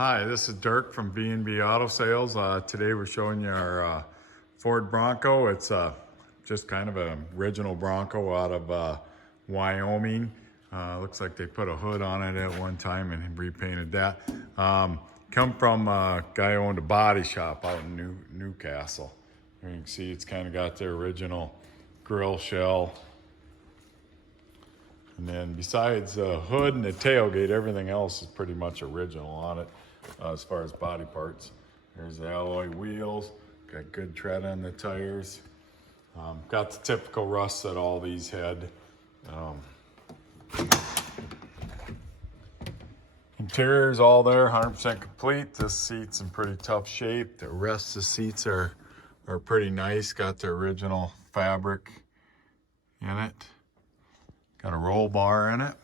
Hi, this is Dirk from B&B Auto Sales. Today we're showing you our Ford Bronco. It's just kind of an original Bronco out of Wyoming. Looks like they put a hood on it at one time and repainted that. Come from a guy who owned a body shop out in Newcastle. Here you can see it's kind of got the original grill shell. And then besides the hood and the tailgate, everything else is pretty much original on it as far as body parts. There's the alloy wheels, got good tread on the tires. Got the typical rust that all these had. Interior's all there, 100% complete. This seat's in pretty tough shape. The rest of the seats are pretty nice. Got the original fabric in it. Got a roll bar in it.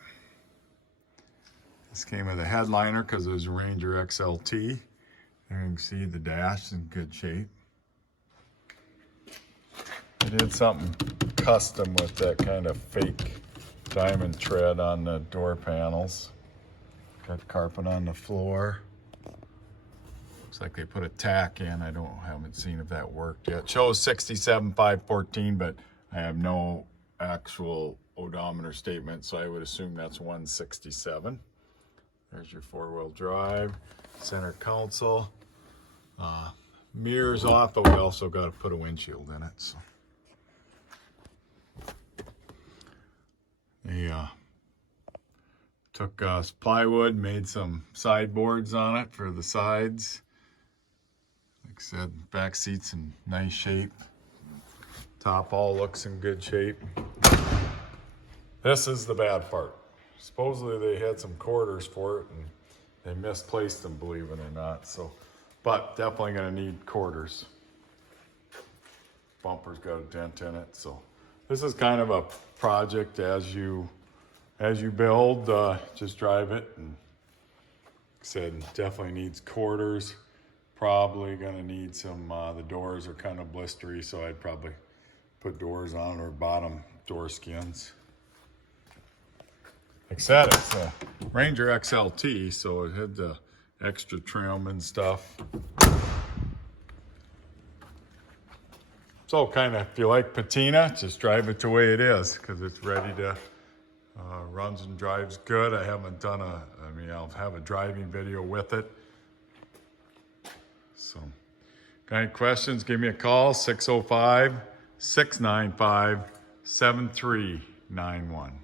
This came with a headliner because it was a Ranger XLT. There you can see the dash in good shape. I did something custom with that kind of fake diamond tread on the door panels. Got carpet on the floor. Looks like they put a tack in. Haven't seen if that worked yet. It shows 67,514, but I have no actual odometer statement, so I would assume that's 167. There's your four-wheel drive, center console. Mirrors off, but we also got to put a windshield in it. So they took plywood, made some sideboards on it for the sides. Like I said, back seats in nice shape. Top all looks in good shape. This is the bad part. Supposedly they had some quarters for it and they misplaced them, believe it or not. So, but definitely gonna need quarters. Bumper's got a dent in it. So this is kind of a project as you build, just drive it. And like I said, definitely needs quarters. Probably gonna need some, the doors are kind of blistery, so I'd probably put doors on or bottom door skins. Like I said, it's a Ranger XLT, so it had the extra trim and stuff. So kind of, if you like patina, just drive it the way it is, because it's ready to, runs and drives good. I haven't done I'll have a driving video with it. So, got any questions, give me a call, 605-695-7391.